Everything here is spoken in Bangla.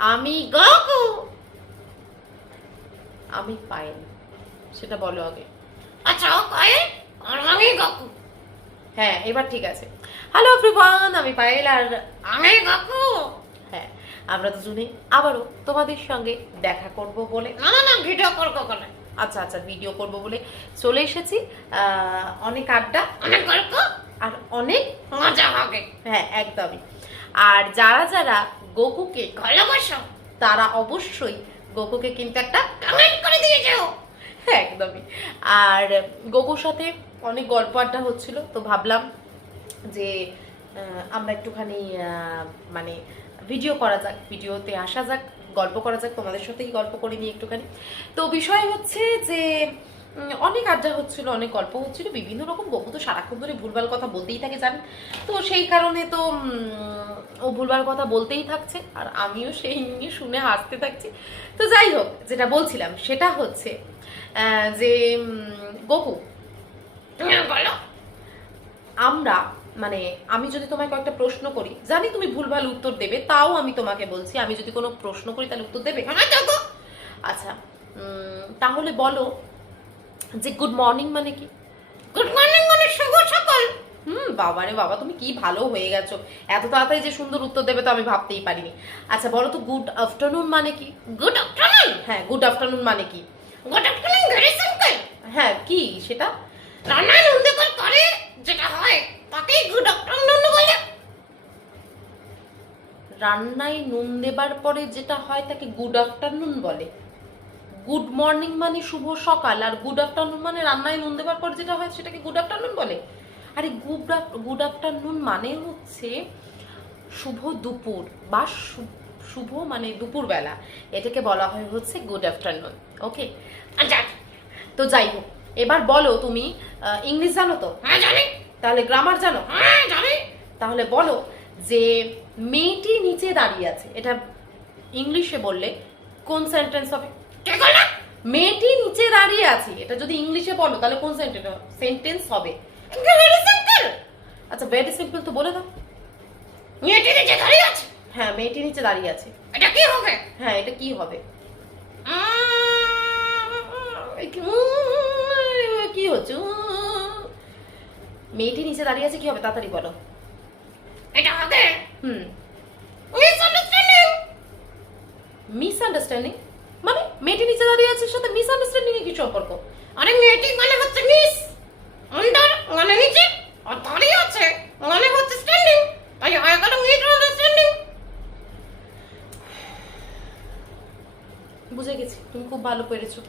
আমি গকু। আমি পায়েল, সেটা বলো আগে। আচ্ছা ও পায়েল আর আমি গকু। হ্যাঁ, এবার ঠিক আছে। হ্যালো এভরিওয়ান, আমি পায়েল আর আমি গকু। হ্যাঁ, আমরা দুজনে আবারও তোমাদের সঙ্গে দেখা করব বলে, না না না, ভিডিও করবো বলে। আচ্ছা আচ্ছা ভিডিও করব বলে চলে এসেছি। অনেক আড্ডা, অনেক গল্প আর অনেক মজা হবে। হ্যাঁ একদমই। আর যারা যারা গোকুকে ভালোবাসো তারা অবশ্যই গোকুকে কিন্তু একটা কমেন্ট করে দিয়ে যাও। হ্যাঁ, একদমই। আর গোকুর সাথে অনেক গল্প আড্ডা হচ্ছিল, তো ভাবলাম যে আমরা একটুখানি মানে ভিডিও করা যাক, ভিডিওতে আসা যাক, গল্প করা যাক, তোমাদের সাথেই গল্প করে নিই একটুখানি। তো বিষয় হচ্ছে যে অনেক আড্ডা হচ্ছিল, অনেক গল্প হচ্ছিল, বিভিন্ন রকম। গোপু তো সারাক্ষণ ধরে ভুলভাল কথা বলতেই থাকে জানেন, তো সেই কারণে তো ও ভুলভাল কথা বলতেই থাকছে, আর আমিও সেই নিয়ে শুনে হাসতে থাকছি। তো যাই হোক, যেটা বলছিলাম সেটা হচ্ছে যে গোপু, তুমি বলো। আমরা মানে আমি যদি তোমায় কয়েকটা প্রশ্ন করি, জানি তুমি ভুলভাল উত্তর দেবে, তাও আমি তোমাকে বলছি, আমি যদি কোনো প্রশ্ন করি তাহলে উত্তর দেবে? হ্যাঁ দেবো। আচ্ছা, তাহলে বলো যে গুড মর্নিং মানে কি? গুড মর্নিং মানে শুভ সকাল। বাবারে বাবা, তুমি কি ভালো হয়ে গেছো, এত তাড়াতাড়ি যে সুন্দর উত্তর দেবে তো আমি ভাবতেই পারিনি। আচ্ছা বলো তো গুড আফটারনুন মানে কি? Good afternoon. হ্যাঁ, গুড আফটারনুন মানে কি? Good afternoon very simple. হ্যাঁ, কি সেটা? রান্নায় নুন দেবার পরে যেটা হয় তাকেই গুড আফটারনুন বলে। রান্নায় নুন দেবার পরে যেটা হয় তাকে গুড আফটারনুন বলে? গুড মর্নিং মানে শুভ সকাল, আর গুড আফটারনুন মানে রান্নায় নুন দেবার পর যেটা হয় সেটাকে গুড আফটারনুন বলে? আরে গুড আফটারনুন মানে হচ্ছে শুভ দুপুর বা শুভ মানে দুপুর বেলা, এটাকে বলা হয় হচ্ছে গুড আফটারনুন। ওকে, আচ্ছা। তো যাই হোক, এবার বলো তুমি ইংলিশ জানো তো? হ্যাঁ জানি। তাহলে গ্রামার জানো? হ্যাঁ জানি। তাহলে বলো যে মেয়েটি নিচে দাঁড়িয়ে আছে, এটা ইংলিশে বললে কোন সেন্টেন্স হবে? কে বলো? মেয়েটি নিচে দাঁড়িয়ে আছে, এটা যদি ইংলিশে বলো তাহলে কোন সেন্টেন্স হবে? Very simple. আচ্ছা ভেরি সিম্পল, তো বলে দাও। মেয়েটি নিচে দাঁড়িয়ে আছে। হ্যাঁ, মেয়েটি নিচে দাঁড়িয়ে আছে। এটা কি হবে? হ্যাঁ, এটা কি হবে? কি হচ্ছে? মেয়েটি নিচে দাঁড়িয়ে আছে, কি হবে তাড়াতাড়ি বলো। এটা হবে হুম, মিসআন্ডারস্ট্যান্ডিং। মিসআন্ডারস্ট্যান্ডিং মানে? মেয়েটি নিচে দাঁড়িয়ে আছে সাথে মিসআন্ডারস্ট্যান্ডিং এর কি সম্পর্ক? আরে মেয়েটি মানে হচ্ছে মিস, আন্ডার মানে নিচে, আর দাঁড়িয়ে আছে মানে হচ্ছে স্ট্যান্ডিং, তাই হয়ে গেল মিসআন্ডারস্ট্যান্ডিং। বুঝে গেছি, তুমি খুব ভালো পেরেছো।